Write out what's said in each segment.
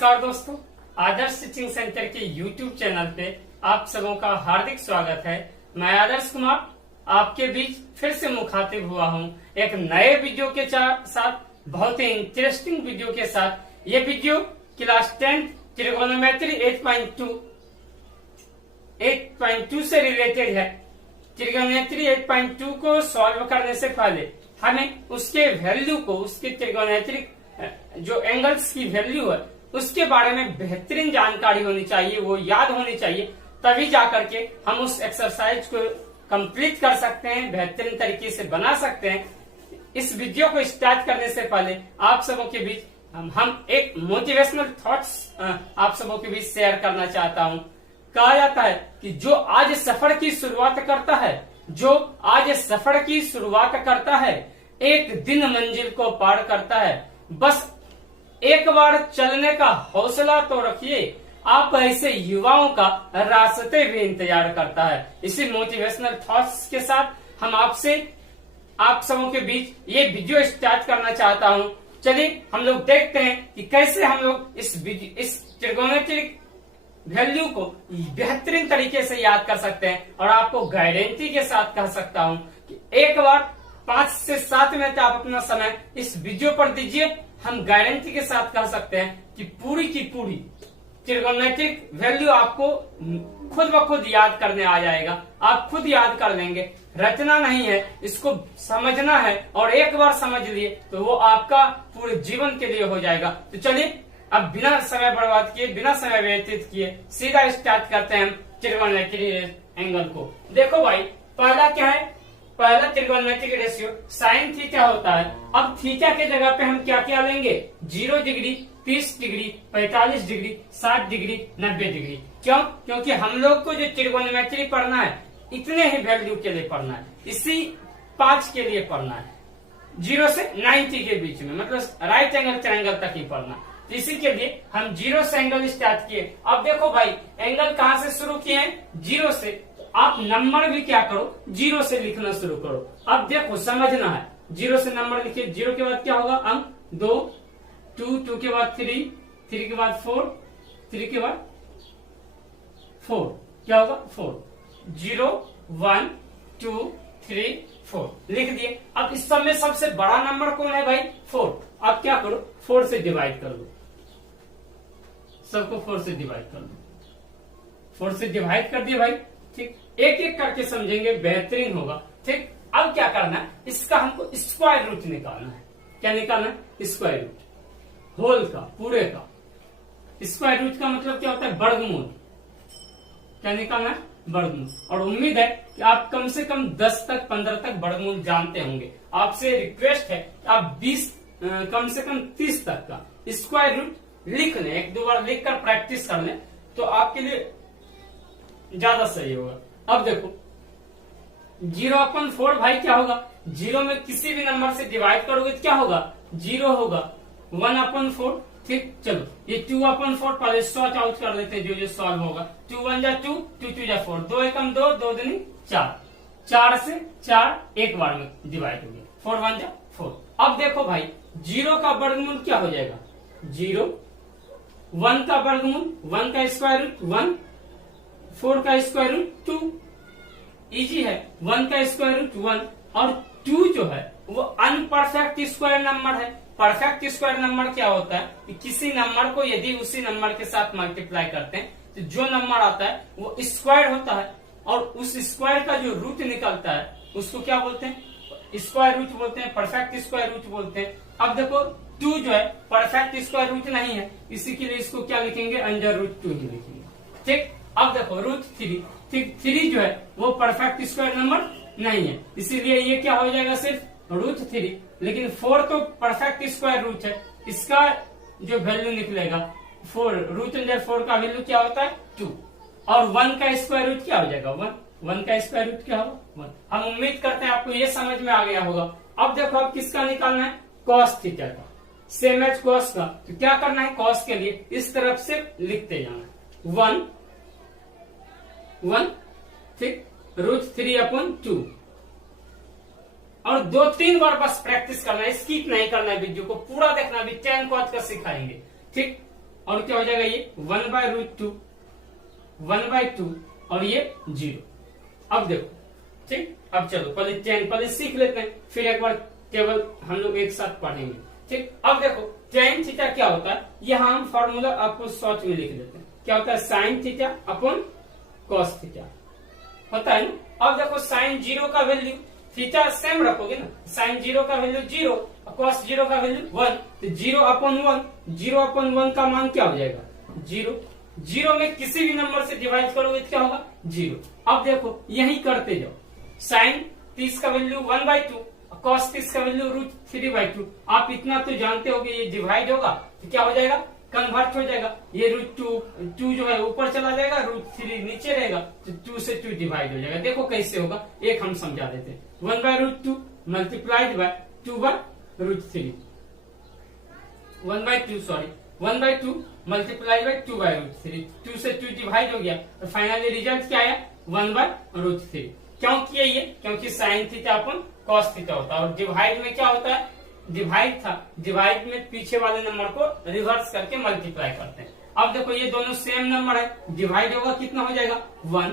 नमस्कार दोस्तों, आदर्श teaching centre के YouTube चैनल पे आप सबों का हार्दिक स्वागत है। मैं आदर्श कुमार आपके बीच फिर से मुखातिब हुआ हूँ एक नए वीडियो के साथ, बहुत ही इंटरेस्टिंग वीडियो के साथ। ये वीडियो क्लास 10 ट्रिगोनोमेट्री 8.2 से रिलेटेड है। ट्रिगोनोमेट्री 8.2 को सॉल्व करने से पहले हमें उसके वैल्यू को, उसके ट्रिगोनोमेट्रिक जो एंगल्स की वैल्यू है उसके बारे में बेहतरीन जानकारी होनी चाहिए, वो याद होनी चाहिए, तभी जाकर के हम उस एक्सरसाइज को कंप्लीट कर सकते हैं, बेहतरीन तरीके से बना सकते हैं। इस वीडियो को स्टार्ट करने से पहले आप सबों के बीच हम एक मोटिवेशनल थॉट्स आप सबों के बीच शेयर करना चाहता हूँ। कहा जाता है कि जो आज सफर की शुरुआत करता है, जो आज सफर की शुरुआत करता है, एक दिन मंजिल को पार करता है। बस एक बार चलने का हौसला तो रखिए, आप ऐसे युवाओं का रास्ते भी इंतजार करता है। इसी मोटिवेशनल थॉट्स के साथ हम आप सबों के बीच ये वीडियो स्टार्ट करना चाहता हूँ। चलिए हम लोग देखते हैं कि कैसे हम लोग इस ट्रिगोनोमेट्रिक वैल्यू को बेहतरीन तरीके से याद कर सकते हैं। और आपको गारंटी के साथ कह सकता हूँ कि एक बार 5 से 7 मिनट आप अपना समय इस वीडियो पर दीजिए, हम गारंटी के साथ कह सकते हैं कि पूरी की पूरी ट्रिगोनोमेट्रिक वैल्यू आपको खुद ब खुद याद करने आ जाएगा। आप खुद याद कर लेंगे, रचना नहीं है, इसको समझना है। और एक बार समझ लिए तो वो आपका पूरे जीवन के लिए हो जाएगा। तो चलिए अब बिना समय बर्बाद किए, बिना समय व्यतीत किए सीधा स्टार्ट करते हैं हम ट्रिगोनोमेट्रिक एंगल को। देखो भाई, पहला क्या है, पहला ट्रिगोनोमेट्रिक रेशियो साइन थीटा होता है। अब थीटा के जगह पे हम क्या क्या लेंगे, 0 degree, 30 degree, 45 degree, 60 degree, 90 degree. क्यों? क्योंकि हम लोग को जो ट्रिगोनोमेट्री पढ़ना है इतने ही वैल्यू के लिए पढ़ना है, इसी 5 के लिए पढ़ना है, 0 से 90 के बीच में, मतलब राइट एंगल ट्रायंगल तक ही पढ़ना है। इसी के लिए हम 0 से एंगल स्टार्ट किए। अब देखो भाई, एंगल कहाँ से शुरू किए हैं, 0 से। आप नंबर भी क्या करो, 0 से लिखना शुरू करो। अब देखो समझना है, 0 से नंबर लिखिए। 0 के बाद क्या होगा, अंक 2, 2 के बाद 3, 3 के बाद 4, 3 के बाद 4, क्या होगा 4, 0, 1, 2, 3, 4 लिख दिए। अब इस सब में सबसे बड़ा नंबर कौन है भाई, 4। अब क्या करो, 4 से डिवाइड कर लो, सबको 4 से डिवाइड कर लो। 4 से डिवाइड कर दिए भाई, ठीक। एक एक करके समझेंगे, बेहतरीन होगा, ठीक। अब क्या करना है, इसका हमको स्क्वायर रूट निकालना है। क्या निकालना है, स्क्वायर रूट होल का, पूरे का। स्क्वायर रूट का मतलब क्या होता है, वर्गमूल। क्या निकालना है, वर्गमूल। और उम्मीद है कि आप कम से कम 10 तक 15 तक वर्गमूल जानते होंगे। आपसे रिक्वेस्ट है कि आप 20 कम से कम 30 तक का स्क्वायर रूट लिख लें, 1-2 बार लिख कर प्रैक्टिस कर लें तो आपके लिए ज्यादा सही होगा। अब देखो 0/4 भाई क्या होगा, 0 में किसी भी नंबर से डिवाइड करोगे तो क्या होगा, 0 होगा। 1/4, ठीक। चलो ये 2/4 पहले सॉर्ट आउट कर लेते हैं, जो सॉल्व होगा। 2 1 जा 2, 2 2 जा 4, 2 एकम 2, 2 दूनी 4, 4 से 4 एक बार में डिवाइड हो गया, 4 1 जा 4। अब देखो भाई, 0 का वर्गमूल क्या हो जाएगा, 0, 1 का वर्गमूल 1 का स्क्वायर रूट 1, 4 का स्क्वायर रूट 2, इजी है। 1 का स्क्वायर रूट 1 और 2 जो है वो अनपरफेक्ट स्क्वायर नंबर है। परफेक्ट स्क्वायर नंबर क्या होता है कि किसी नंबर को यदि उसी नंबर के साथ मल्टीप्लाई करते हैं तो जो नंबर आता है वो स्क्वायर होता है, और उस स्क्वायर का जो रूट निकलता है उसको क्या बोलते हैं, स्क्वायर रूट बोलते हैं, परफेक्ट स्क्वायर रूट बोलते हैं। अब देखो 2 जो है परफेक्ट स्क्वायर रूट नहीं है, इसी के लिए इसको क्या लिखेंगे, अंडर रूट 2 ही लिखेंगे, ठीक। अब देखो रूट 3, ठीक, 3 जो है वो परफेक्ट स्क्वायर नंबर नहीं है, इसीलिए ये क्या हो जाएगा, सिर्फ रूट 3। लेकिन 4 तो परफेक्ट स्क्वायर रूट है, इसका जो वैल्यू निकलेगा 4, रूट अंडर 4 का वैल्यू क्या होता है, 2। और 1 का स्क्वायर रूट क्या हो जाएगा, 1 का स्क्वायर रूट क्या होगा, 1। हम उम्मीद करते हैं आपको ये समझ में आ गया होगा। अब देखो अब किसका निकालना है, कॉस थीटा का, सेम एज कॉस का। तो क्या करना है, कॉस के लिए इस तरफ से लिखते जाना, 1 1, ठीक, √3/2। और 2-3 बार बस प्रैक्टिस करना है, स्किप नहीं करना है, वीडियो को पूरा देखना, भी 10 क्वाद का सिखाएंगे, ठीक। और क्या हो जाएगा ये 1/√2, 1/2 और ये 0। अब देखो ठीक, अब चलो पहले सीख लेते हैं, फिर एक बार टेबल हम लोग एक साथ पढ़ेंगे। ठीक, अब देखो tan थीटा क्या होता है, यहाँ हम फॉर्मूला आपको शॉर्ट में लिख देते हैं। क्या होता है sin theta upon cos theta होता है ना। अब देखो sin 0 का वैल्यू, थीटा सेम रखोगे ना, sin 0 का वैल्यू 0, cos 0 का वैल्यू 1, तो 0/1, 0/1 का मान क्या हो जाएगा 0। 0 में किसी भी नंबर से डिवाइड करोगे तो क्या होगा 0। अब देखो यही करते जाओ, sin 30 का वैल्यू 1/2, cos 30 का वैल्यू √3/2। आप इतना तो जानते होगे ये डिवाइड होगा तो क्या हो जाएगा कन्वर्ट हो जाएगा, ये √2 जो है ऊपर चला जाएगा, √3 नीचे रहेगा, तो 2 से 2 डिवाइड हो जाएगा। देखो कैसे होगा, एक हम समझा देते हैं। 1/√2 मल्टीप्लाइड बाय 2/√3, 1/2 मल्टीप्लाइड बाय 2/√3, 2 से 2 डिवाइड हो गया, और फाइनली रिजल्ट क्या आया 1/√3। क्यों किया ये, क्योंकि साइन थीटा अपन कॉस थीटा होता है, और डिवाइड में क्या होता है डिवाइड था, डिवाइड में पीछे वाले नंबर को रिवर्स करके मल्टीप्लाई करते हैं। अब देखो ये दोनों सेम नंबर है, डिवाइड होगा कितना हो जाएगा 1।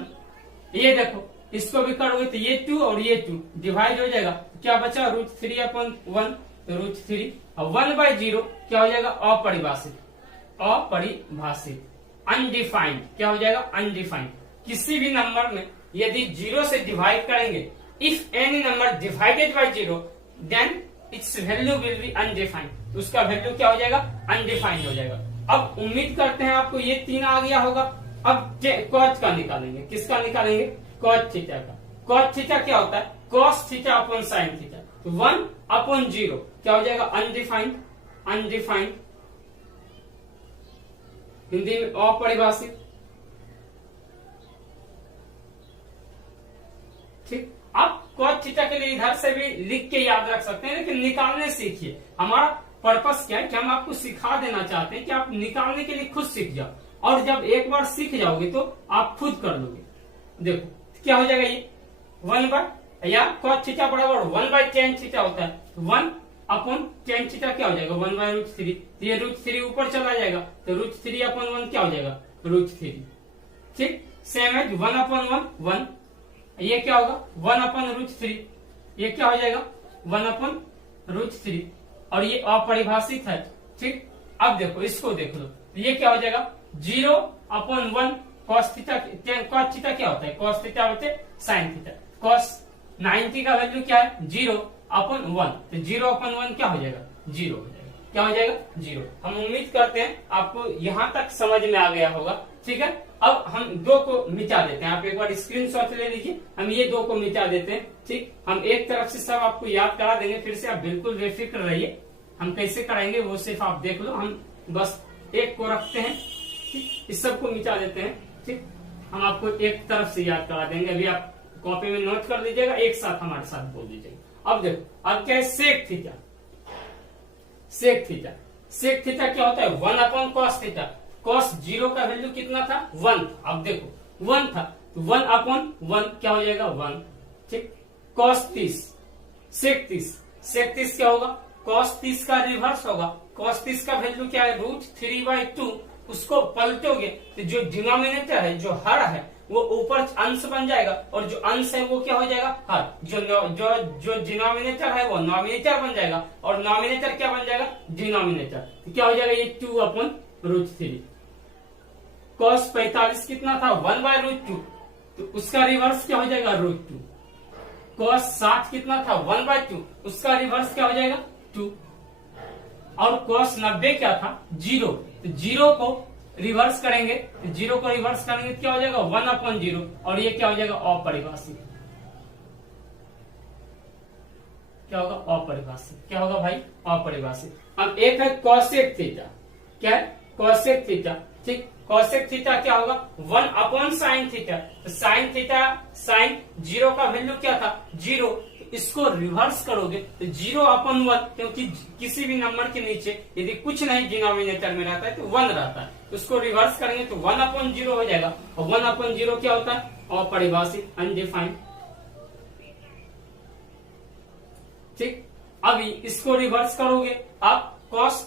ये देखो इसको भी करोगे तो ये 2 और ये 2 डिवाइड हो जाएगा, क्या बचा √3/1, तो √3, और 1/0 क्या हो जाएगा अपरिभाषित, अनडिफाइंड, क्या हो जाएगा अनडिफाइंड। किसी भी नंबर में यदि 0 से डिवाइड करेंगे, if any number divided by 0 then its value will be undefined, उसका वैल्यू क्या हो जाएगा अनडिफाइंड हो जाएगा। अब उम्मीद करते हैं आपको ये 3 आ गया होगा। अब कॉस का निकालेंगे, किसका निकालेंगे कॉस थीटा का। कॉस थीटा क्या होता है cos theta upon sine theta, तो 1/0 क्या हो जाएगा अनडिफाइंड, हिंदी में अपरिभाषित। ठीक, आप cos थीटा के लिए इधर से भी लिख के याद रख सकते हैं, लेकिन निकालने सीखिए। हमारा पर्पस क्या है कि हम आपको सिखा देना चाहते हैं कि आप निकालने के लिए खुद सीख जाओ, और जब एक बार सीख जाओगे तो आप खुद कर लोगे। देखो क्या हो जाएगा ये 1 या cos थीटा बराबर 1/tan थीटा होता है, 1/tan थीटा क्या हो जाएगा 1/√3, ये √3 ऊपर चला जाएगा, तो √3/1 क्या हो जाएगा √3। ठीक, सेम है 1/1, ये क्या होगा 1/√3, ये क्या हो जाएगा 1/√3, और ये अपरिभाषित है। ठीक, अब देखो इसको देख लो, ये क्या हो जाएगा 0/1 cos थीटा क्या होता है cos थीटा होते साइन थीटा, cos 90 का वैल्यू क्या है 0/1, तो 0/1 क्या हो जाएगा 0 हो जाएगा, क्या हो जाएगा 0। हम उम्मीद करते हैं आपको यहाँ तक समझ में आ गया होगा। ठीक है, अब हम 2 को मिटा देते हैं, आप एक बार स्क्रीनशॉट ले लीजिए, हम ये 2 को मिटा देते हैं। ठीक, हम एक तरफ से सब आपको याद करा देंगे, फिर से आप बिल्कुल बेफिक्र रहिए, हम कैसे कराएंगे वो सिर्फ आप देख लो, हम बस एक को रखते हैं। ठीक, इस सब को मिटा देते हैं। ठीक, हम आपको एक तरफ से याद करा देंगे, अभी आप कॉपी में नोट कर लीजिएगा, एक साथ हमारे साथ बोल दीजिएगा। अब देखो अब क्या है सेक थीटा, सेक थीटा क्या होता है 1/cos थीटा, cos 0 का वैल्यू कितना था 1, अब देखो 1 था, तो 1/1 क्या हो जाएगा 1। ठीक, cos 30, sec 30 क्या होगा cos 30 का रिवर्स होगा, cos 30 का वैल्यू क्या है √3/2, उसको पलटोगे तो जो डिनोमिनेटर है जो हर है वो ऊपर अंश बन जाएगा, और जो अंश है वो क्या हो जाएगा हर, जो डिनोमिनेटर है वो नॉमिनेटर बन जाएगा, और नॉमिनेटर क्या बन जाएगा डिनोमिनेटर, तो क्या हो जाएगा ये 2/√3। cos 45 कितना था 1/√2, तो उसका रिवर्स क्या हो जाएगा √2। cos 60 कितना था 1/2, उसका रिवर्स क्या हो जाएगा 2, और cos 90 क्या था 0, तो 0 को रिवर्स करेंगे, तो 0 को रिवर्स करेंगे तो क्या हो जाएगा 1/0, और ये क्या हो जाएगा अपरिभाषित, क्या होगा अपरिभाषित, क्या होगा भाई अपरिभाषित। अब एक है cosec थीटा, क्या है cosec थीटा। ठीक, cosec थीटा क्या होगा 1/sin थीटा, तो sin थीटा sin 0 का वैल्यू क्या था 0, इसको रिवर्स करोगे तो 0/1, क्योंकि किसी भी नंबर के नीचे यदि कुछ नहीं डिनोमिनेटर में रहता है तो 1 रहता है, उसको रिवर्स करेंगे तो 1/0 हो जाएगा, और 1/0 क्या होता है अपरिभाषित अनडिफाइंड। ठीक, अभी इसको रिवर्स करोगे आप cos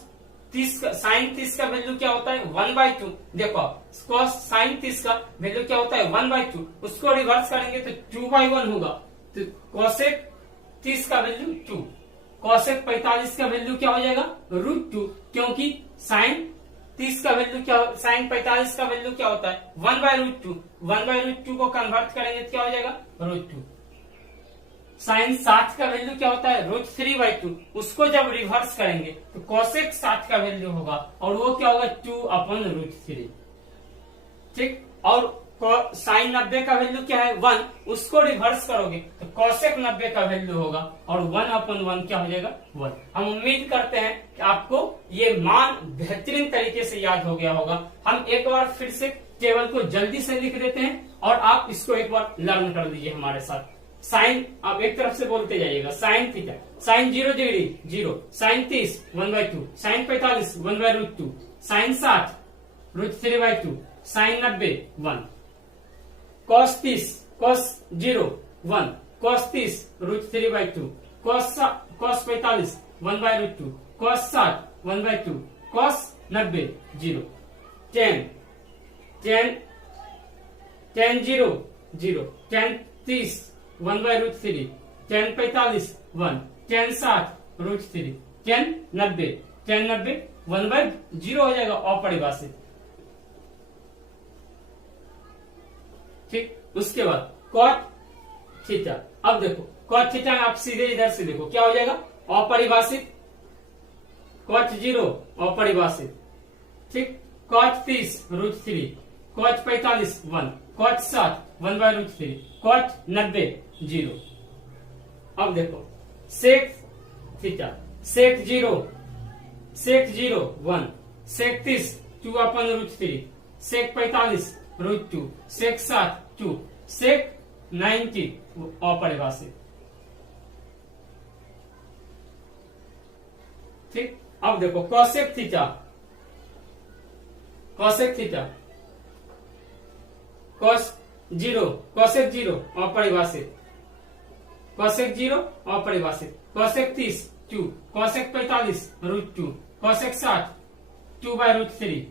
साइन 30 का वैल्यू क्या होता है 1/2। देखो कॉस साइन 30 का वैल्यू क्या होता है 1/2, उसको रिवर्स करेंगे तो 2/1 होगा। तो कॉसेक 30 का वैल्यू 2, कॉसेक 45 का वैल्यू क्या हो जाएगा √2, क्योंकि साइन 30 का वैल्यू क्या, साइन 45 का वैल्यू क्या होता है 1/√2, 1/√2 को कन्वर्ट करेंगे तो क्या हो जाएगा √2। साइन 60 का वैल्यू क्या होता है √3/2, उसको जब रिवर्स करेंगे तो कॉसेक 60 का वैल्यू होगा और वो क्या होगा 2/√3। ठीक, और साइन 90 का वैल्यू क्या है 1, उसको रिवर्स करोगे तो कॉसेक 90 का वैल्यू होगा और 1/1 क्या हो जाएगा 1। हम उम्मीद करते हैं कि आपको ये मान बेहतरीन तरीके से याद हो गया होगा। हम एक बार फिर से टेबल को जल्दी से लिख देते हैं और आप इसको एक बार लर्न कर लीजिए हमारे साथ। साइन आप एक तरफ से बोलते जाइएगा, sine theta, sine 0 degree 0, sine 30 1/2, sine 45 1/√2, sine 60 √3/2, sine 90 1, cos 30 cos 0 1, cos 30 √3/2, cos 45 1/√2, cos 60 1/2, cos 90 0, tan 0 0, tan 30 1/√3, tan 45 1, tan 60 √3, tan 90 1/0 हो जाएगा अपरिभाषित। ठीक, उसके बाद cot थीटा। अब देखो cot थीटा आप सीधे इधर से देखो क्या हो जाएगा अपरिभाषित, cot 0 अपरिभाषित। ठीक, cot 30 √3, cot 45 1, cot 60 1/√3, cot 90 0। अब देखो sec theta, sec 0 1, sec 30 2/√3, sec 45 √2, sec 60 2, sec 90 अपरिभाषित। ठीक, अब देखो cosec थीटा, cosec 0 अपरिभाषित, cosec 0 अपरिभाषित, cosec 30 2, cosec 45 √2, cosec 60 2/√3,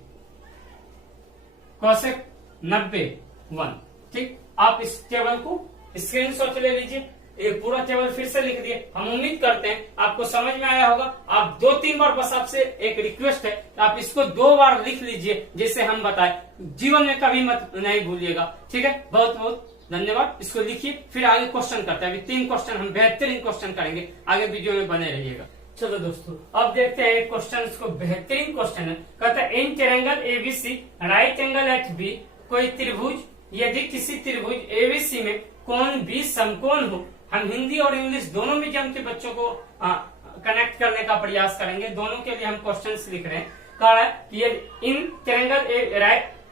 cosec 90 1। ठीक, आप इस टेबल को स्क्रीनशॉट ले लीजिए, ये पूरा टेबल फिर से लिख दिए। हम उम्मीद करते हैं आपको समझ में आया होगा। आप 2-3 बार, बस आपसे एक रिक्वेस्ट है आप इसको 2 बार लिख लीजिए जैसे हम बताए, जीवन में कभी मत नहीं भूलिएगा। ठीक है, बहुत बहुत धन्यवाद। इसको लिखिए, फिर आगे क्वेश्चन करते हैं। अभी 3 क्वेश्चन हम बेहतरीन क्वेश्चन करेंगे, आगे वीडियो में बने रहिएगा। चलो दोस्तों, अब देखते हैं एक क्वेश्चन, इसको बेहतरीन क्वेश्चन है। कहता है in triangle ABC right angle at B, कोई त्रिभुज यदि किसी त्रिभुज एबीसी में कोण बी समकोण हो। हम हिंदी और इंग्लिश दोनों मीडियम के बच्चों को कनेक्ट करने का प्रयास करेंगे, दोनों के लिए हम क्वेश्चंस लिख रहे हैं। कह रहा है कि in triangle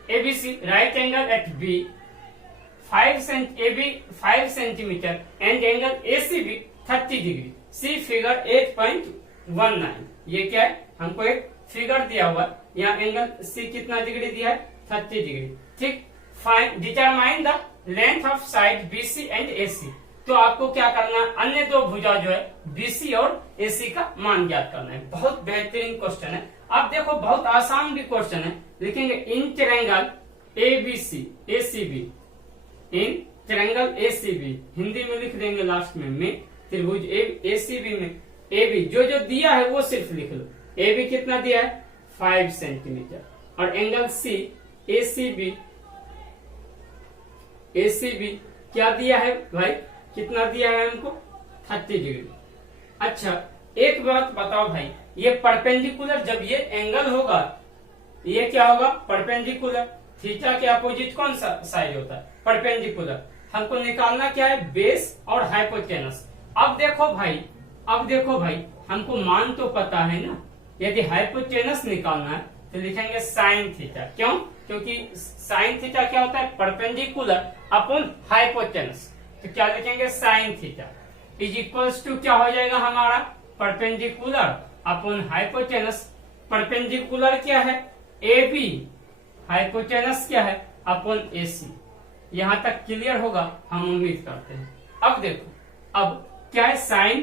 ABC right angle at B 5 centimetre and angle ACB 30 degree, see figure 8.19। ये क्या है, हमको एक फिगर दिया हुआ है, यहाँ एंगल सी कितना डिग्री दिया है 30 डिग्री। ठीक, find determine the length of side BC and AC. तो आपको क्या करना है, अन्य 2 भुजा जो है बीसी और एसी का मान ज्ञात करना है। बहुत बेहतरीन क्वेश्चन है। अब देखो बहुत आसान भी क्वेश्चन है, लिखेंगे इन triangle ABC ACB, in triangle ACB Hindi में लिख देंगे लास्ट में त्रिभुज एसीबी में एबी जो जो दिया है वो सिर्फ लिख लो। एबी कितना दिया है 5 सेंटीमीटर और एंगल सी एसीबी क्या दिया है भाई, कितना दिया है हमको 30 डिग्री। अच्छा एक बात बताओ भाई, ये परपेंडिकुलर जब ये एंगल होगा ये क्या होगा परपेंडिकुलर, थीटा के अपोजिट कौन सा साइड होता है परपेंडिकुलर। हमको निकालना क्या है बेस और हाइपोटेनस। अब देखो भाई हमको मान तो पता है ना, यदि हाइपोटेनस निकालना है तो लिखेंगे साइन थीटा। क्यों, क्योंकि साइन थीटा क्या होता है परपेंडिकुलर अपॉन हाइपोटेनस। तो क्या लिखेंगे sine theta is equals to क्या हो जाएगा हमारा परपेंडिकुलर अपॉन हाइपोटेनस। परपेंडिकुलर क्या है ए बी, हाइपोटेनस क्या है अपॉन ए सी। यहां तक क्लियर होगा हम उम्मीद करते हैं। अब देखो अब क्या है साइन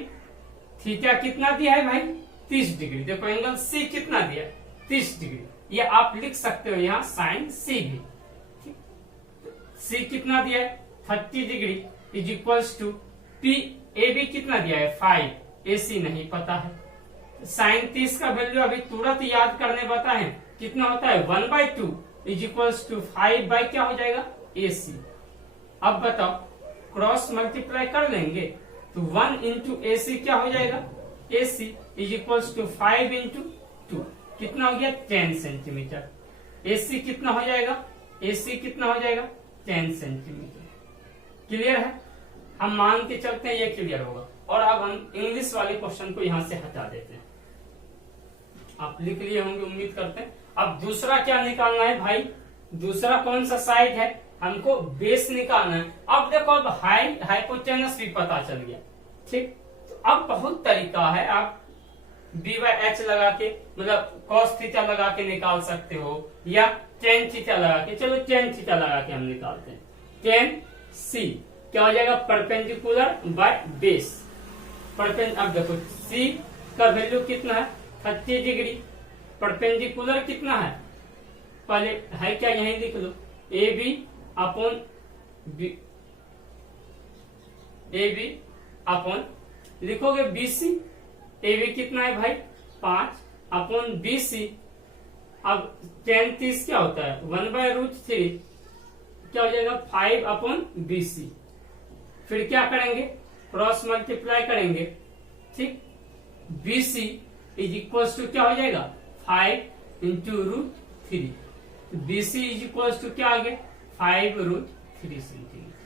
थीटा कितना दिया है भाई 30 डिग्री। देखो एंगल सी कितना दिया, 30 डिग्री। ये आप लिख सकते हो यहाँ साइन सी भी। सी कितना दिया है 30 degree is equals to P A B कितना दिया है 5, ए सी नहीं पता है। साइन 30 का वैल्यू अभी तुरंत याद करने बताए कितना होता है 1/2 इज इक्वल्स टू 5 बाई क्या हो जाएगा ए सी। अब बताओ क्रॉस मल्टीप्लाई कर लेंगे तो 1 इंटू ए सी क्या हो जाएगा ए सी इज इक्वल्स टू 5 इंटू 2 कितना हो गया 10 सेंटीमीटर। ए सी कितना हो जाएगा, ए सी कितना हो जाएगा 10 सेंटीमीटर। क्लियर है, हम मान के चलते हैं ये क्लियर होगा। और अब हम इंग्लिश वाले क्वेश्चन को यहां से हटा देते हैं। आप लिख लिए होंगे उम्मीद करते हैं। अब दूसरा क्या निकालना है भाई, दूसरा कौन सा साइड है, हमको बेस निकालना है। अब देखो अब हाइपोटेनस भी पता चल गया, ठीक। तो अब बहुत तरीका है, आप b/h लगा के मतलब cos थीटा लगा के निकाल सकते हो या tan थीटा लगा के। चलो tan थीटा लगा के हम निकालते हैं। tan c क्या हो जाएगा परपेंडिकुलर बाय बेस। अब देखो c का वैल्यू कितना है 30 डिग्री, परपेंडिकुलर कितना है पहले है क्या यहीं लिख लो ए बी अपॉन लिखोगे BC, ए बी कितना है भाई 5 अपॉन BC। अब tan 30 क्या होता है 1/√3 क्या हो जाएगा 5 अपॉन BC। फिर क्या करेंगे क्रॉस मल्टीप्लाई करेंगे, ठीक। BC इज इक्वल टू क्या हो जाएगा 5 into √3। BC is equal to क्या आ गया 5√3 सेंटीमीटर।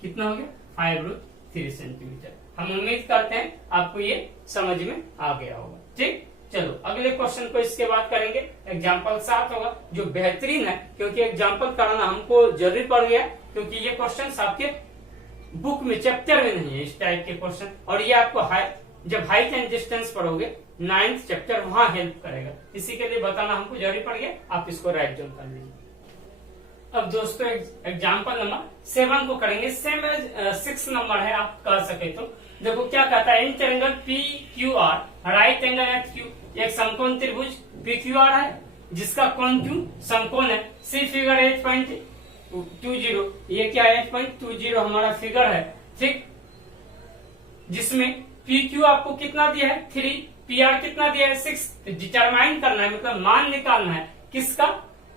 कितना हो गया 5√3 सेंटीमीटर। हम उम्मीद करते हैं आपको ये समझ में आ गया होगा, ठीक। चलो अगले क्वेश्चन को इसके बाद करेंगे। एग्जाम्पल 7 होगा जो बेहतरीन है, क्योंकि एग्जाम्पल कराना हमको जरूरी पड़ गया, क्योंकि ये क्वेश्चन आपके बुक में चैप्टर में नहीं है इस टाइप के क्वेश्चन। और ये आपको जब हाइट एंड डिस्टेंस पढ़ोगे 9th चैप्टर वहां हेल्प करेगा। इसी के लिए बताना हमको जरूरी पड़ गया, आप इसको राइट डाउन कर लीजिए। अब दोस्तों एग्जाम्पल नंबर 7 को करेंगे। सेम 6 नंबर है आप कह सके तो। देखो क्या कहता है, in triangle PQR right angle at Q, एक समकोण त्रिभुज PQR है जिसका कोण Q समकोण है। सी फिगर 8.20, ये क्या 8.20 हमारा फिगर है, ठीक। जिसमें PQ आपको कितना दिया है 3, PR कितना दिया है 6। डिटरमाइन करना है मतलब मान निकालना है किसका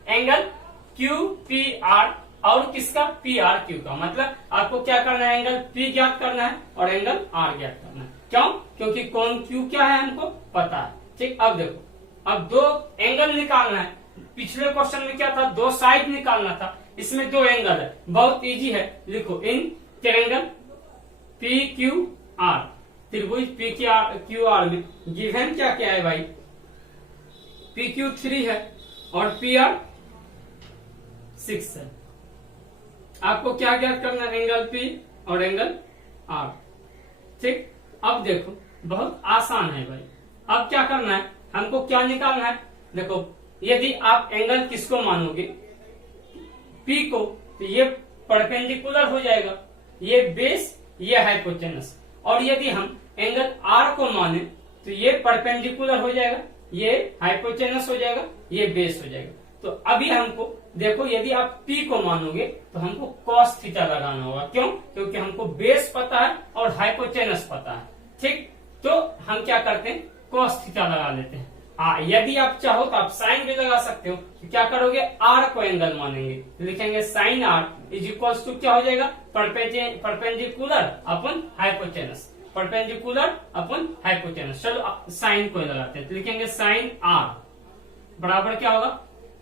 एंगल QPR और किसका PRQ का। मतलब आपको क्या करना है एंगल P ज्ञात करना है और एंगल R ज्ञात करना है। क्यों, क्योंकि कोण Q क्या है हमको पता है, ठीक। अब देखो अब दो एंगल निकालना है। पिछले क्वेश्चन में क्या था दो साइड निकालना था, इसमें दो एंगल है, बहुत इजी है। लिखो इन ट्रायंगल PQR त्रिभुज PQR में गिवन क्या क्या है भाई, PQ 3 है और PR 6 है। आपको क्या ज्ञात करना है एंगल P और एंगल R, ठीक। अब देखो बहुत आसान है भाई। अब क्या करना है हमको क्या निकालना है, देखो यदि आप एंगल किसको मानोगे P को, तो ये परपेंडिकुलर हो जाएगा, ये बेस ये हाइपोटेनस। और यदि हम एंगल R को माने तो ये परपेंडिकुलर हो जाएगा, ये हाइपोटेनस हो जाएगा, ये बेस हो जाएगा। तो अभी हमको देखो यदि आप P को मानोगे तो हमको cos थीटा लगाना होगा। क्यों, क्योंकि हमको बेस पता है और हाइपोटेनस पता है, ठीक। तो हम क्या करते हैं cos थीटा लगा लेते हैं। यदि आप चाहो तो आप साइन भी लगा सकते हो। तो क्या करोगे R को एंगल मानेंगे, लिखेंगे sine R is equal to क्या हो जाएगा perpendicular upon hypotenuse, perpendicular upon hypotenuse. चलो साइन को लगाते हैं, तो लिखेंगे साइन R बराबर क्या होगा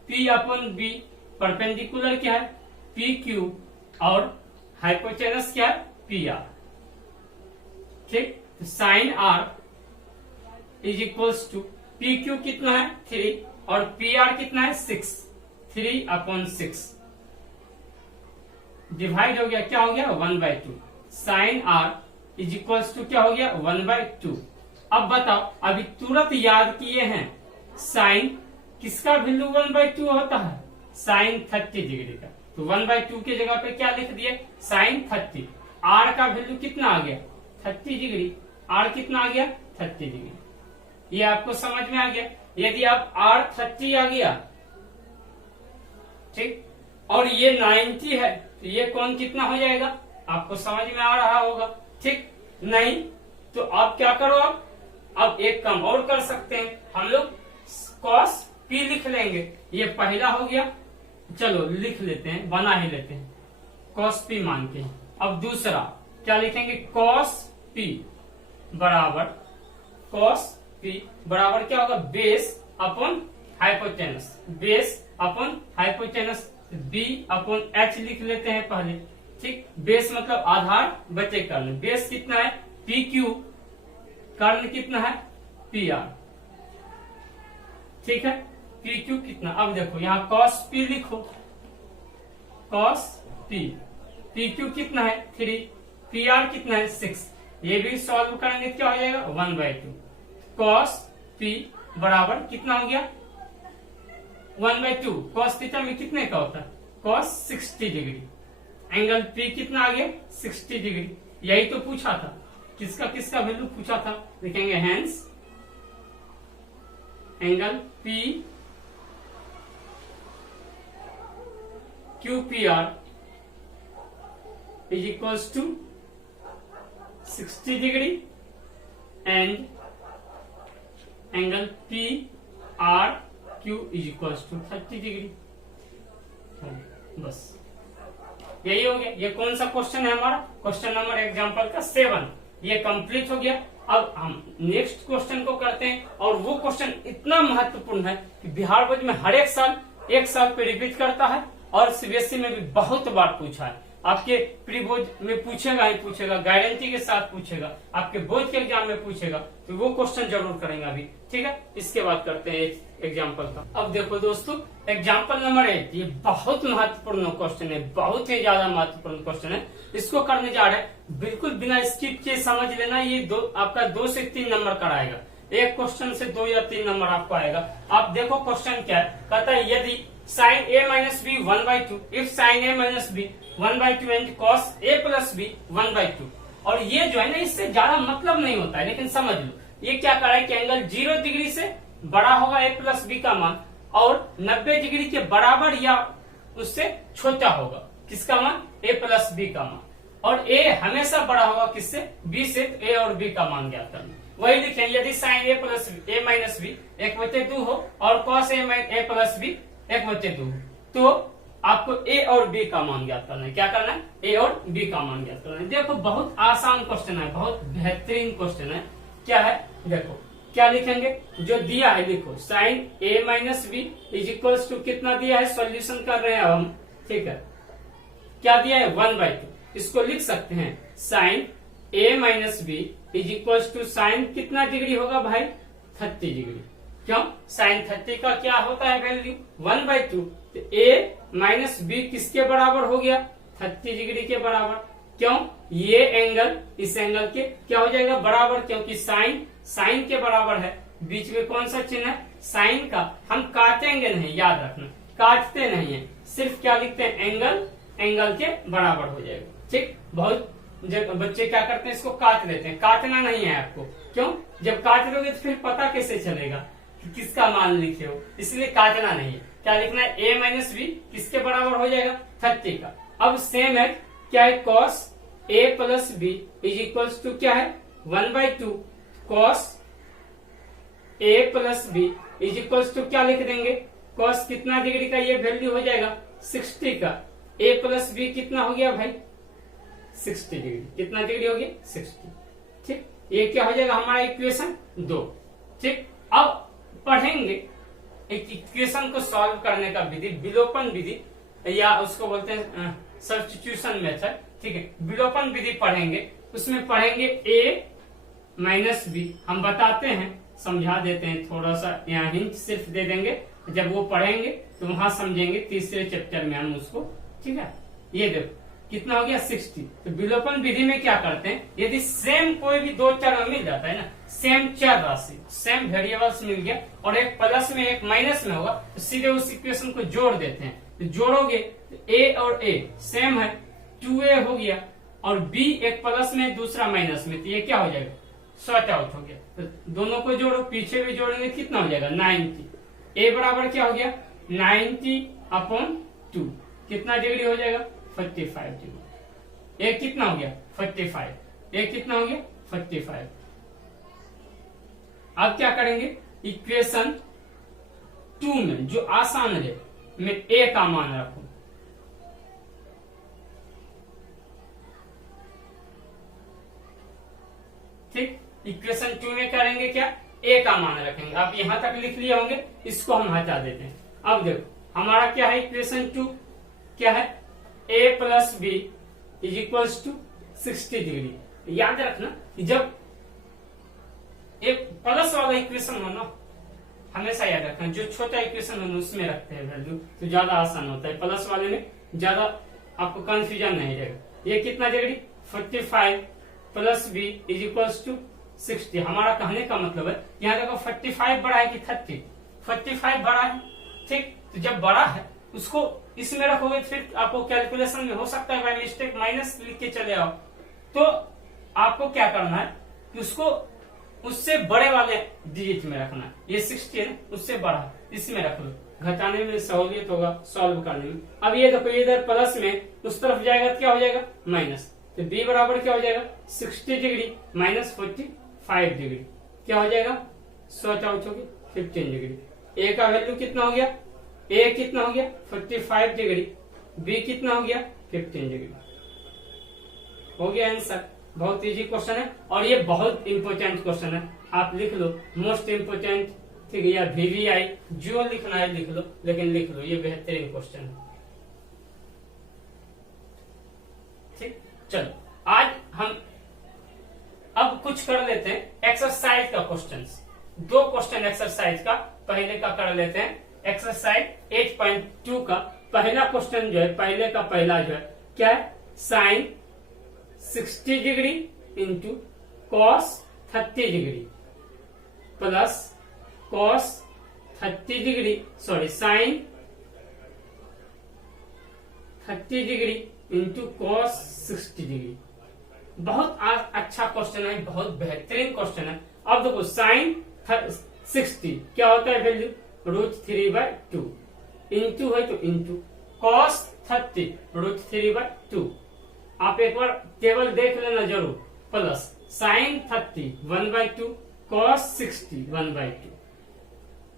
P अपन B। परपेंडिकुलर क्या है PQ और हाइपोटेनस क्या है PR, ठीक। तो sine R is equals to PQ कितना है 3 और PR कितना है 6, 3/6 डिवाइड हो गया क्या हो गया 1/2। Sine R is equals to क्या हो गया 1/2। अब बताओ अभी तुरंत याद किए हैं साइन किसका वैल्यू 1/2 होता है साइन 30 डिग्री का। तो 1/2 की जगह पे क्या लिख दिए साइन 30। R का वैल्यू कितना आ गया 30 डिग्री, R कितना आ गया 30 डिग्री। ये आपको समझ में आ गया। यदि आप R30 आ गया, ठीक, और ये 90 है, तो ये कोण कितना हो जाएगा आपको समझ में आ रहा होगा, ठीक। नहीं तो आप क्या करो, अब एक काम और कर सकते हैं, हम लोग cos P लिख लेंगे। ये पहला हो गया, चलो लिख लेते हैं, बना ही लेते हैं, cos P मान के। अब दूसरा क्या लिखेंगे, cos P बराबर, cos P बराबर क्या होगा, base upon hypotenuse, base upon hypotenuse, B upon H लिख लेते हैं पहले, ठीक। बेस मतलब आधार बचे कर्ण, बेस कितना है PQ, कर्ण कितना है PR, ठीक है। PQ कितना, अब देखो यहाँ cos P लिखो, cos P, PQ कितना है 3, PR कितना है 6, ये भी सॉल्व करेंगे क्या हो जाएगा 1/2, cos P बराबर कितना हो गया 1/2, cos थीटा में कितने का होता है cos 60 डिग्री, एंगल P कितना आ गया 60 डिग्री। यही तो पूछा था, किसका किसका वैल्यू पूछा था, लिखेंगे hence angle P QPR is equals to 60 degree and angle PRQ is equals to 30 degree। बस यही हो गया। ये कौन सा क्वेश्चन है हमारा, क्वेश्चन नंबर एग्जाम्पल का 7, ये कंप्लीट हो गया। अब हम नेक्स्ट क्वेश्चन को करते हैं, और वो क्वेश्चन इतना महत्वपूर्ण है कि बिहार बोर्ड में हर एक साल पे रिपीट करता है, और सीबीएसई में भी बहुत बार पूछा है। आपके प्री बोर्ड में पूछेगा ही पूछेगा, गारंटी के साथ पूछेगा, आपके बोर्ड के एग्जाम में पूछेगा, तो वो क्वेश्चन जरूर करेंगे अभी, ठीक है। इसके बाद करते हैं एग्जाम्पल का। अब देखो दोस्तों, एग्जाम्पल नंबर 8, ये बहुत महत्वपूर्ण क्वेश्चन है, बहुत ही ज्यादा महत्वपूर्ण क्वेश्चन है। इसको करने जा रहे हैं, बिल्कुल बिना स्किप के समझ लेना। ये आपका 2 से 3 नंबर का आएगा, एक क्वेश्चन से 2 या 3 नंबर आपको आएगा। आप देखो क्वेश्चन क्या है, कहता है यदि sin a minus b 1/2, if sin a minus b 1/2 and cos a plus b 1/2। और ये जो है ना, इससे ज्यादा मतलब नहीं होता है, लेकिन समझ लो ये क्या कर रहा है कि एंगल 0 डिग्री से बड़ा होगा a प्लस बी का मान, और 90 डिग्री के बराबर या उससे छोटा होगा किसका मान, a प्लस बी का मान, और a हमेशा बड़ा होगा किससे, b से, a और b का मान ज्ञात करना। वही लिखें, यदि sin a plus a minus B 1/2 हो और cos a प्लस बी 1/2, तो आपको a और b का मान ज्ञात करना है। क्या करना है, a और b का मान ज्ञात करना है। देखो बहुत आसान क्वेश्चन है, बहुत बेहतरीन क्वेश्चन है। क्या है देखो, क्या लिखेंगे, जो दिया है लिखो, sin a minus B is equals to कितना दिया है, सॉल्यूशन कर रहे हैं हम, ठीक है। क्या दिया है 1/2, इसको लिख सकते हैं sin a minus B is equals to sine कितना डिग्री होगा भाई 30 डिग्री। क्यों, साइन 30 का क्या होता है वैल्यू 1/2, तो a माइनस बी किसके बराबर हो गया 30 डिग्री के बराबर। क्यों, ये एंगल इस एंगल के क्या हो जाएगा बराबर, क्योंकि साइन के बराबर है, बीच में कौन सा चिन्ह है साइन का। हम काटेंगे नहीं, याद रखना, काटते नहीं है, सिर्फ क्या लिखते हैं एंगल के बराबर हो जाएगा, ठीक। बहुत बच्चे क्या करते हैं, इसको काट लेते हैं, काटना नहीं है आपको। क्यों, जब काट लोगे तो फिर पता कैसे चलेगा कि किसका मान लिखे हो, इसलिए काटना नहीं है। क्या लिखना है, a माइनस बी किसके बराबर हो जाएगा 30 का। अब सेम है, क्या है cos a plus B is equals to क्या है 1/2, cos a plus B is equals to क्या लिख देंगे, cos कितना डिग्री का ये वैल्यू हो जाएगा 60 का, a प्लस बी कितना हो गया भाई 60 डिग्री, कितना डिग्री हो गया 60, ठीक। ये क्या हो जाएगा हमारा इक्वेशन 2, ठीक। अब पढ़ेंगे एक इक्वेशन को सॉल्व करने का विधि, विलोपन विधि, या उसको बोलते हैं सब्स्टिट्यूशन मेथड, ठीक है। विलोपन विधि पढ़ेंगे, उसमें पढ़ेंगे a माइनस बी, हम बताते हैं, समझा देते हैं, थोड़ा सा यहाँ हिंट सिर्फ दे देंगे, जब वो पढ़ेंगे तो वहां समझेंगे, तीसरे चैप्टर में हम उसको, ठीक है। ये देखो कितना हो गया 60। तो विलोपन विधि में क्या करते हैं, यदि सेम कोई भी 2 चर मिल जाता है ना, सेम चर राशि, सेम वेरिएबल्स मिल गया, और एक प्लस में एक माइनस में होगा, तो सीधे उस इक्वेशन को जोड़ देते हैं। तो जोड़ोगे तो a और a सेम है, 2a हो गया, और b एक प्लस में दूसरा माइनस में, तो ये क्या हो जाएगा सॉर्ट आउट हो गया। तो दोनों को जोड़ो, पीछे भी जोड़ेंगे कितना हो जाएगा 90। ए बराबर क्या हो गया 90/2 कितना डिग्री हो जाएगा 45 डिग्री। ए कितना हो गया 45, ए कितना हो गया 45। अब क्या करेंगे इक्वेशन 2 में जो आसान है मैं ए का मान रखूं, ठीक। इक्वेशन 2 में करेंगे क्या ए का मान रखेंगे। आप यहां तक लिख लिए होंगे, इसको हम हटा देते हैं। अब देखो हमारा क्या है इक्वेशन 2 क्या है a plus B is equals to 60 degree. याद रखना कि जब एक प्लस वाला इक्वेशन हो ना, हमेशा याद रखना जो छोटा इक्वेशन हो उसमें रखते हैं वैल्यू तो ज्यादा आसान होता है। प्लस वाले में ज्यादा आपको कंफ्यूजन नहीं रहेगा। ये कितना degree 45 plus B is equals to 60। हमारा कहने का मतलब है यहाँ देखो 45 बड़ा है कि 30, 45 बड़ा है, ठीक। तो जब बड़ा है उसको इसमें रखोगे फिर आपको कैलकुलेशन में हो सकता है बाय मिस्टेक माइनस लिख के चले आओ। तो आपको क्या करना है कि उसको उससे बड़े वाले डिजिट में रखना है। ये 60 है उससे बड़ा इसमें रख लो, घटाने में सहूलियत होगा सॉल्व करने में। अब ये देखो इधर प्लस में उस तरफ जाएगा तो क्या हो जाएगा माइनस, तो बी बराबर क्या हो जाएगा 60 डिग्री माइनस 45 डिग्री क्या हो जाएगा सॉर्ट आउट होगी 15 डिग्री। ए का वैल्यू कितना हो गया, ए कितना हो गया 45 डिग्री, बी कितना हो गया 15 डिग्री। हो गया आंसर। बहुत इजी क्वेश्चन है और ये बहुत इंपॉर्टेंट क्वेश्चन है, आप लिख लो मोस्ट इंपोर्टेंट, ठीक है। या VVI जो लिखना है लिख लो, लेकिन लिख लो ये बेहतरीन क्वेश्चन है, ठीक। चलो आज हम अब कुछ कर लेते हैं एक्सरसाइज का क्वेश्चंस। 2 क्वेश्चन एक्सरसाइज का पहले का कर लेते हैं। एक्सरसाइज 8.2 का पहला क्वेश्चन जो है पहले का पहला जो है क्या है sine 60 degree into cos 30 degree plus cos 30 degree sine 30 degree into cos 60 degree. बहुत अच्छा क्वेश्चन है, बहुत बेहतरीन क्वेश्चन है। अब देखो साइन 60 क्या होता है वैल्यू √3/2 इंटू है तो इंटू कॉस 30 √3/2। आप एक बार टेबल देख लेना जरूर। Plus sign 30 1/2 cos 60 1/2।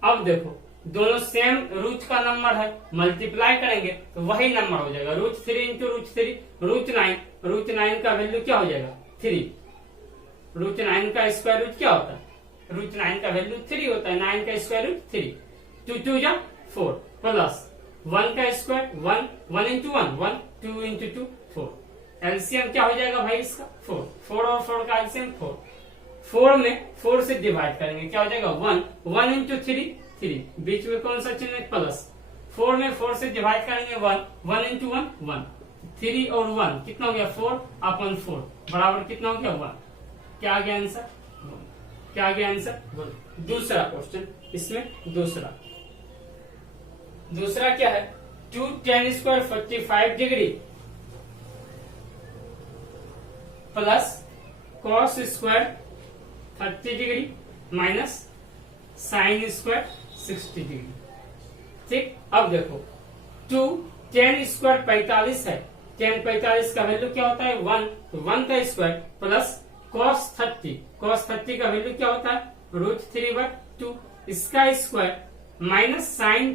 अब देखो दोनों सेम रूट का नंबर है, मल्टीप्लाई करेंगे तो वही नंबर हो जाएगा √3 इंटू √3 √9 का वैल्यू क्या हो जाएगा 3। √9 का स्क्वायर रूट क्या होता है √9 का वैल्यू 3 होता है, 9 का स्क्वायर रूट 3, 2 2 जा 4 प्लस 1 का स्क्वायर 1 इंटू 1 2 इंटू 2 4। एलसीएम क्या हो जाएगा भाई इसका 4 और 4 का एलसीएम 4 में 4 से डिवाइड करेंगे क्या हो जाएगा 1 इंटू 3 बीच में कौन सा चिन्ह है प्लस। 4 में 4 से डिवाइड करेंगे 1 इंटू 1 3 और 1 कितना हो गया 4/4 बराबर कितना हो गया 1। क्या आ गया आंसर, क्या आ गया आंसर। दूसरा क्वेश्चन इसमें दूसरा क्या है 2 tan square 45 degree plus cos square 30 degree minus sine square 60 degree, ठीक। अब देखो 2 tan स्क्वायर 45 है, tan 45 का वैल्यू क्या होता है 1, तो 1 का स्क्वायर प्लस cos 30 का वैल्यू क्या होता है √3/2 इसका स्क्वायर माइनस साइन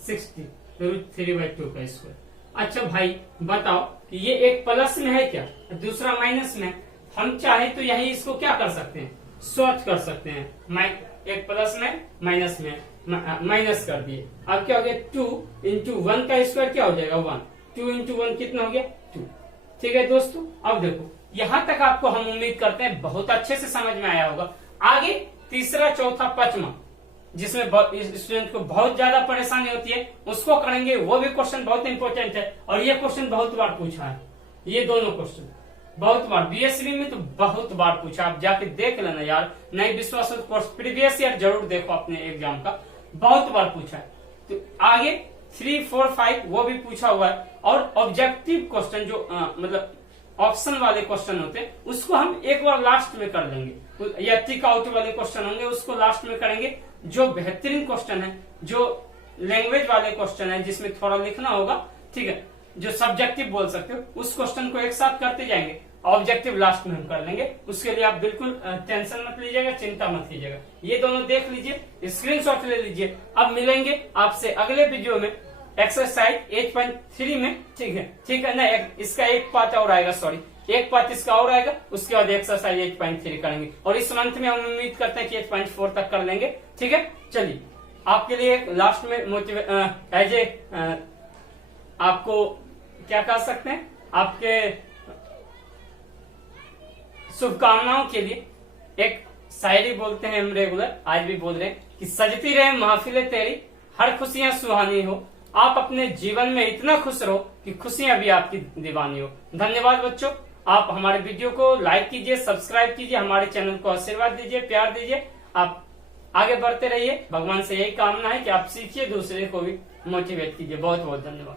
60 √3/2 का स्क्वायर। अच्छा भाई बताओ ये एक प्लस में है क्या दूसरा माइनस में, हम चाहे तो यही इसको क्या कर सकते हैं सॉर्ट कर सकते हैं। एक प्लस में माइनस माइनस कर दिए। अब क्या हो गया 2 इंटू 1 का स्क्वायर क्या हो जाएगा 1, 2 इंटू 1 कितना हो गया 2, ठीक है दोस्तों। अब देखो यहाँ तक आपको हम उम्मीद करते हैं बहुत अच्छे से समझ में आया होगा। आगे तीसरा चौथा पांचवा जिसमें स्टूडेंट को बहुत ज्यादा परेशानी होती है उसको करेंगे, वो भी क्वेश्चन बहुत इंपॉर्टेंट है और ये क्वेश्चन बहुत बार पूछा है। ये दोनों क्वेश्चन बहुत बार BSB में तो बहुत बार पूछा, आप जाके देख लेना यार, नहीं विश्वास हो तो प्रीवियस ईयर जरूर देखो अपने एग्जाम का, बहुत बार पूछा है। तो आगे 3 4 5 वो भी पूछा हुआ है और ऑब्जेक्टिव क्वेश्चन जो मतलब ऑप्शन वाले क्वेश्चन होते हैं उसको हम एक बार लास्ट में कर लेंगे, या टिक आउट वाले क्वेश्चन होंगे उसको लास्ट में करेंगे। जो बेहतरीन क्वेश्चन है, जो लैंग्वेज वाले क्वेश्चन है जिसमें थोड़ा लिखना होगा, ठीक है, जो सब्जेक्टिव बोल सकते हो, उस क्वेश्चन को एक साथ करते जाएंगे। ऑब्जेक्टिव लास्ट में हम कर लेंगे, उसके लिए आप बिल्कुल टेंशन मत लीजिएगा, चिंता मत कीजिएगा। ये दोनों देख लीजिए, स्क्रीनशॉट ले लीजिए। अब मिलेंगे आपसे अगले वीडियो में एक्सरसाइज 8.3 में, ठीक है ना। इसका एक पार्ट और आएगा, सॉरी एक पार्ट इसका और आएगा, उसके बाद एक्सरसाइज 8.3 करेंगे और इस मंथ में हम उम्मीद करते हैं कि 8.4 तक कर लेंगे, ठीक है। चलिए आपके लिए लास्ट में एज ए आपको क्या कह सकते हैं, आपके शुभकामनाओं के लिए एक शायरी बोलते हैं हम रेगुलर, आज भी बोल रहे हैं कि सजती रहे महफिलें तेरी, हर खुशियां सुहानी हो, आप अपने जीवन में इतना खुश रहो कि खुशियां भी आपकी दीवानी हो। धन्यवाद बच्चों, आप हमारे वीडियो को लाइक कीजिए, सब्सक्राइब कीजिए, हमारे चैनल को आशीर्वाद दीजिए, प्यार दीजिए, आप आगे बढ़ते रहिए। भगवान से यही कामना है कि आप सीखिए, दूसरे को भी मोटिवेट कीजिए। बहुत बहुत धन्यवाद।